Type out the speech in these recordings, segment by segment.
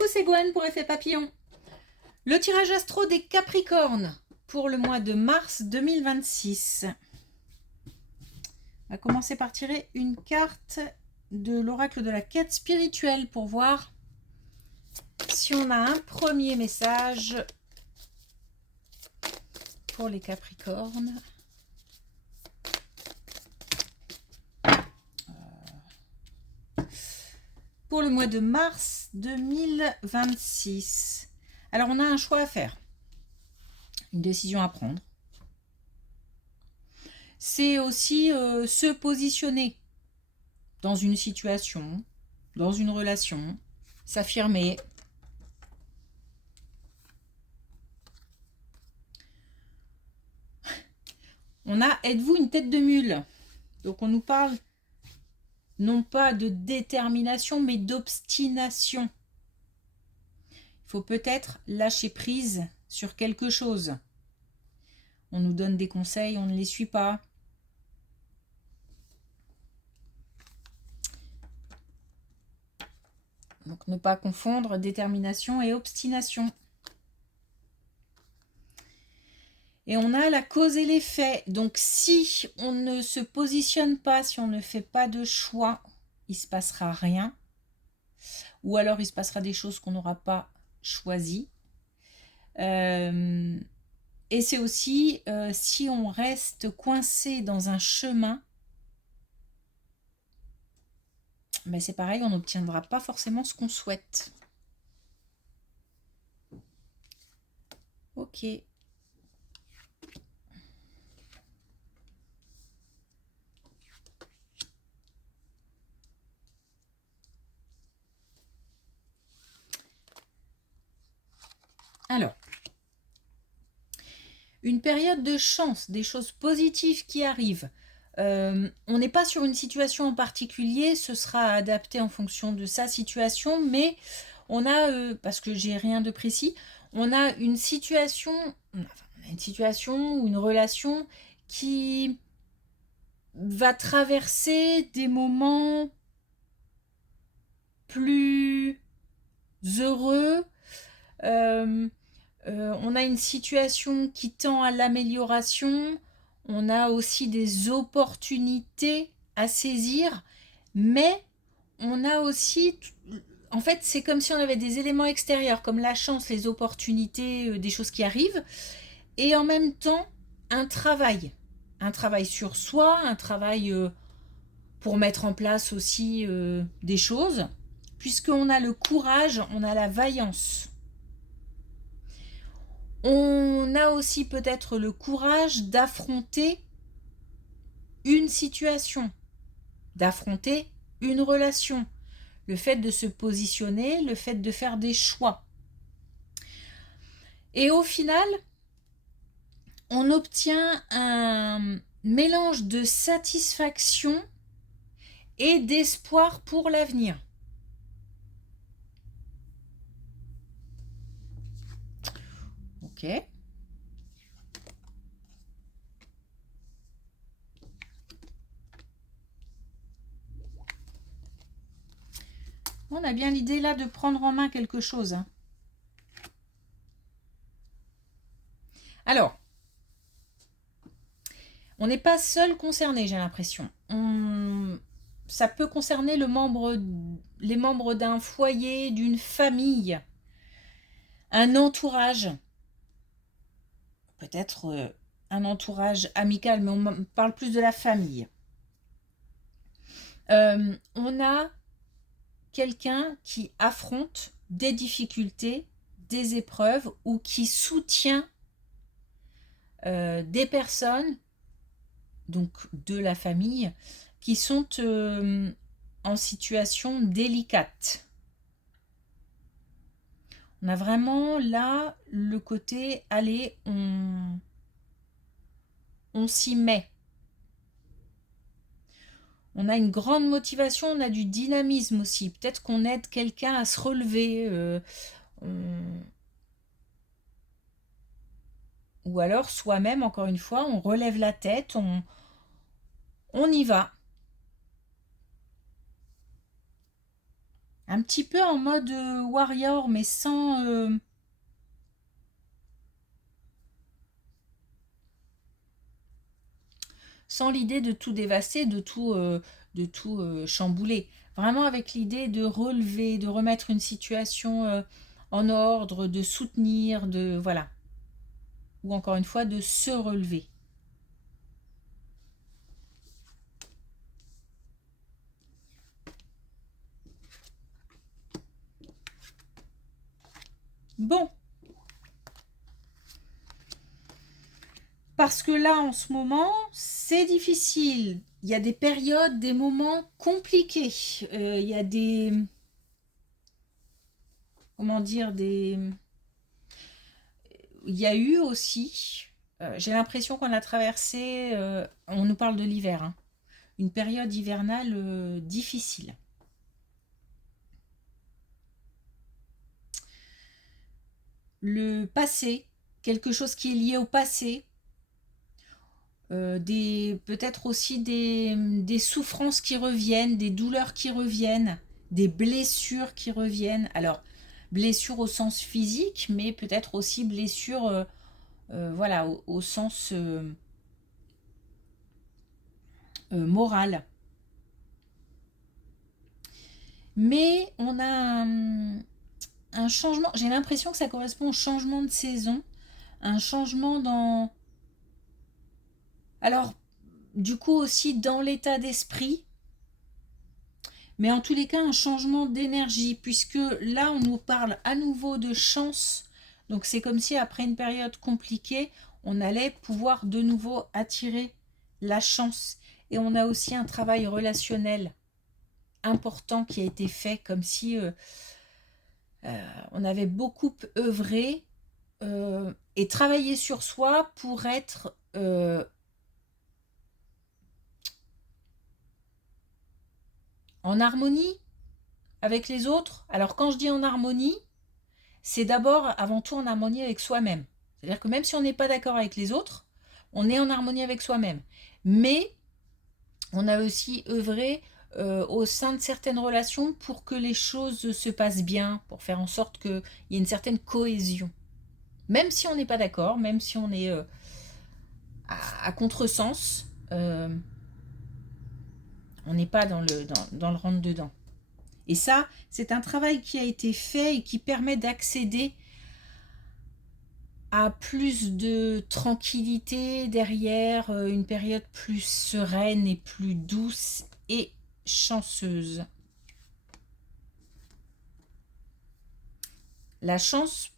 Coucou, c'est Gwen pour Effet Papillon. Le tirage astro des Capricornes pour le mois de mars 2026. On va commencer par tirer une carte de l'oracle de la quête spirituelle pour voir si on a un premier message pour les Capricornes. Pour le mois de mars 2026. Alors, on a un choix à faire. Une décision à prendre. C'est aussi se positionner dans une situation, dans une relation, s'affirmer. On a « Êtes-vous une tête de mule ?» Donc, on nous parle non pas de détermination, mais d'obstination. Il faut peut-être lâcher prise sur quelque chose. On nous donne des conseils, on ne les suit pas. Donc, ne pas confondre détermination et obstination. Et on a la cause et l'effet. Donc, si on ne se positionne pas, si on ne fait pas de choix, il ne se passera rien. Ou alors, il se passera des choses qu'on n'aura pas choisies. Et c'est aussi, si on reste coincé dans un chemin, ben c'est pareil, on n'obtiendra pas forcément ce qu'on souhaite. Ok. Alors, une période de chance, des choses positives qui arrivent. On n'est pas sur une situation en particulier, ce sera adapté en fonction de sa situation, mais on a, parce que j'ai rien de précis, on a une situation ou une relation qui va traverser des moments plus heureux. On a une situation qui tend à l'amélioration. On a aussi des opportunités à saisir, mais on a aussi, en fait, c'est comme si on avait des éléments extérieurs, comme la chance, les opportunités, des choses qui arrivent, et en même temps, un travail sur soi, un travail pour mettre en place aussi des choses, puisqu'on a le courage, on a la vaillance. On a aussi peut-être le courage d'affronter une situation, d'affronter une relation, le fait de se positionner, le fait de faire des choix. Et au final, on obtient un mélange de satisfaction et d'espoir pour l'avenir. Ok. On a bien l'idée là de prendre en main quelque chose. Alors, on n'est pas seul concerné, j'ai l'impression. Ça peut concerner les membres d'un foyer, d'une famille, un entourage. Peut-être un entourage amical, mais on parle plus de la famille. On a quelqu'un qui affronte des difficultés, des épreuves, ou qui soutient des personnes, donc de la famille, qui sont en situation délicate. On a vraiment là le côté, allez, on s'y met. On a une grande motivation, on a du dynamisme aussi. Peut-être qu'on aide quelqu'un à se relever. Ou alors soi-même, encore une fois, on relève la tête, on y va. un petit peu en mode warrior, mais sans l'idée de tout dévaster, de tout chambouler. Vraiment avec l'idée de relever, de remettre une situation en ordre, de soutenir, de voilà. Ou encore une fois, de se relever. Bon, parce que là, en ce moment, c'est difficile. Il y a des périodes, des moments compliqués. Il y a des... Comment dire, des... Il y a eu aussi... j'ai l'impression qu'on a traversé... on nous parle de l'hiver, hein, une période hivernale difficile. Le passé, quelque chose qui est lié au passé, peut-être aussi des souffrances qui reviennent, des douleurs qui reviennent, des blessures qui reviennent. Alors, blessures au sens physique, mais peut-être aussi blessures voilà, au sens moral. Mais on a un changement, j'ai l'impression que ça correspond au changement de saison, un changement dans... Alors, du coup aussi dans l'état d'esprit, mais en tous les cas un changement d'énergie, puisque là on nous parle à nouveau de chance, donc c'est comme si après une période compliquée, on allait pouvoir de nouveau attirer la chance. Et on a aussi un travail relationnel important qui a été fait, comme si on avait beaucoup œuvré et travaillé sur soi pour être en harmonie avec les autres. Alors quand je dis en harmonie, c'est d'abord avant tout en harmonie avec soi-même. C'est-à-dire que même si on n'est pas d'accord avec les autres, on est en harmonie avec soi-même. Mais on a aussi œuvré au sein de certaines relations pour que les choses se passent bien, pour faire en sorte qu'il y ait une certaine cohésion. Même si on n'est pas d'accord, même si on est à contresens, on n'est pas dans le rentre-dedans. Et ça, c'est un travail qui a été fait et qui permet d'accéder à plus de tranquillité derrière, une période plus sereine et plus douce et chanceuse. La chance,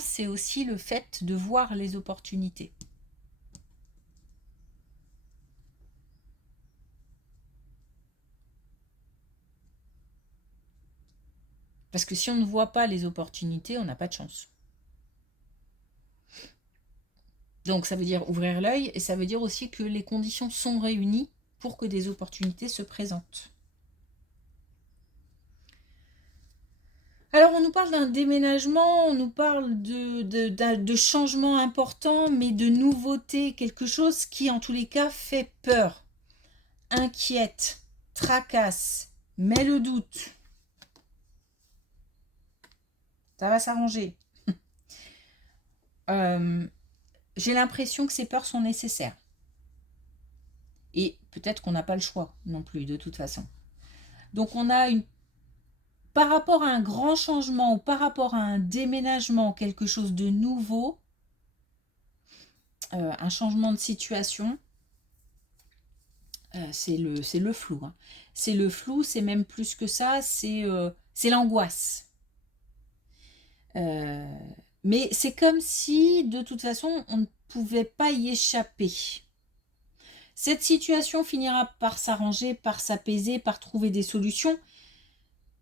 c'est aussi le fait de voir les opportunités. Parce que si on ne voit pas les opportunités, on n'a pas de chance. Donc ça veut dire ouvrir l'œil et ça veut dire aussi que les conditions sont réunies pour que des opportunités se présentent. Alors on nous parle d'un déménagement, on nous parle de changements importants, mais de nouveautés, quelque chose qui en tous les cas fait peur, inquiète, tracasse, met le doute. Ça va s'arranger. J'ai l'impression que ces peurs sont nécessaires. Et peut-être qu'on n'a pas le choix non plus, de toute façon. Donc on a par rapport à un grand changement ou par rapport à un déménagement, quelque chose de nouveau, un changement de situation, c'est le flou. Hein. C'est le flou, c'est même plus que ça, c'est l'angoisse. Mais c'est comme si, de toute façon, on ne pouvait pas y échapper. Cette situation finira par s'arranger, par s'apaiser, par trouver des solutions,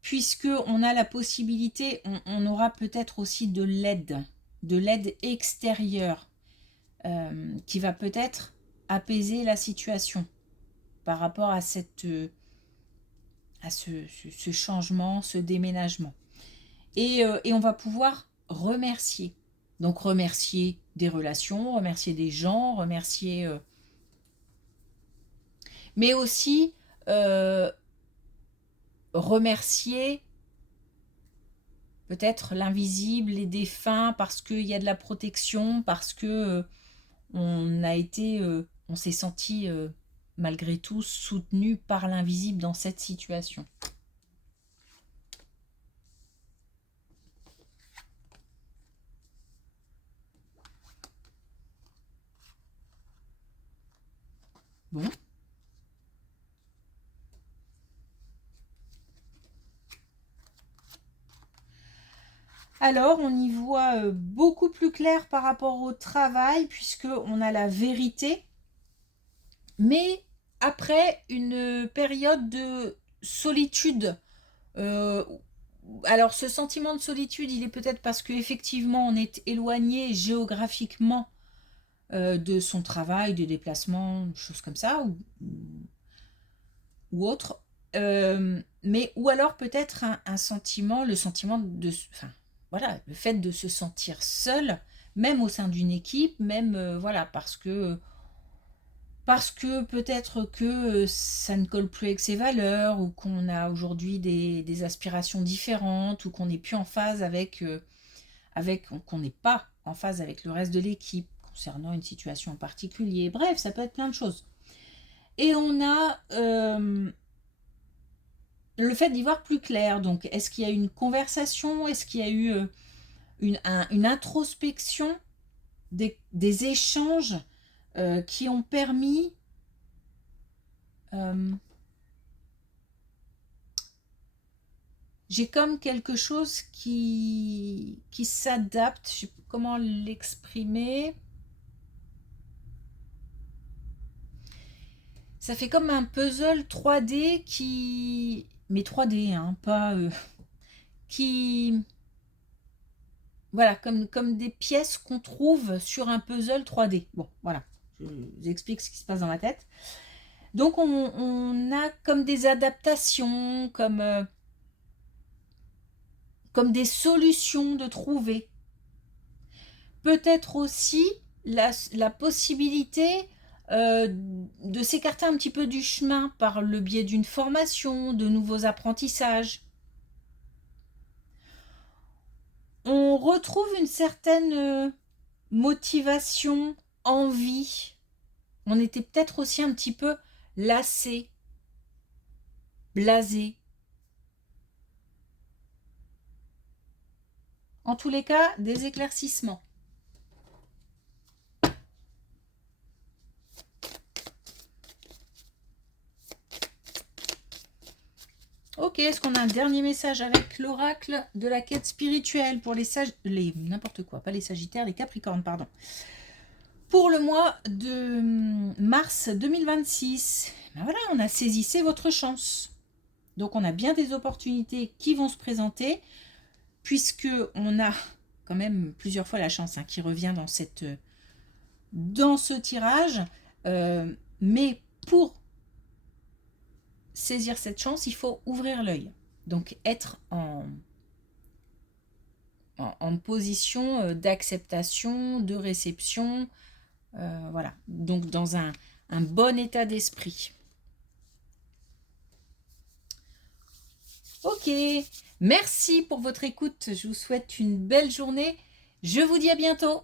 puisque on a la possibilité, on aura peut-être aussi de l'aide extérieure, qui va peut-être apaiser la situation par rapport à ce changement, ce déménagement. Et on va pouvoir remercier. Donc remercier des relations, remercier des gens, remercier... Mais aussi remercier peut-être l'invisible, les défunts, parce qu'il y a de la protection, parce que on s'est senti malgré tout soutenu par l'invisible dans cette situation. Bon. Alors, on y voit beaucoup plus clair par rapport au travail, puisqu'on a la vérité. Mais après une période de solitude, alors ce sentiment de solitude, il est peut-être parce qu'effectivement, on est éloigné géographiquement de son travail, de déplacement, choses comme ça, ou autre. Mais ou alors peut-être un sentiment, le sentiment de, enfin voilà, le fait de se sentir seul, même au sein d'une équipe, même voilà, parce que peut-être que ça ne colle plus avec ses valeurs, ou qu'on a aujourd'hui des aspirations différentes, ou qu'on n'est plus en phase qu'on n'est pas en phase avec le reste de l'équipe concernant une situation en particulier. Bref, ça peut être plein de choses. Et on a le fait d'y voir plus clair. Donc, est-ce qu'il y a eu une conversation? Est-ce qu'il y a eu une introspection, des échanges qui ont permis j'ai comme quelque chose qui s'adapte, je ne sais pas comment l'exprimer. Ça fait comme un puzzle 3D mais 3D, hein, pas... qui... Voilà, comme des pièces qu'on trouve sur un puzzle 3D. Bon, voilà, j'explique ce qui se passe dans ma tête. Donc on a comme des adaptations, comme des solutions de trouver. Peut-être aussi la possibilité de s'écarter un petit peu du chemin par le biais d'une formation, de nouveaux apprentissages. On retrouve une certaine motivation, envie. On était peut-être aussi un petit peu lassé, blasé. En tous les cas, des éclaircissements. Ok, est-ce qu'on a un dernier message avec l'oracle de la quête spirituelle pour n'importe quoi, pas les sagittaires, les capricornes, pardon. Pour le mois de mars 2026, ben voilà, on a saisi, c'est votre chance. Donc on a bien des opportunités qui vont se présenter, puisque on a quand même plusieurs fois la chance qui revient dans ce tirage. Mais pour saisir cette chance, il faut ouvrir l'œil. Donc être en position d'acceptation, de réception, voilà. Donc dans un bon état d'esprit. Ok, merci pour votre écoute. Je vous souhaite une belle journée. Je vous dis à bientôt.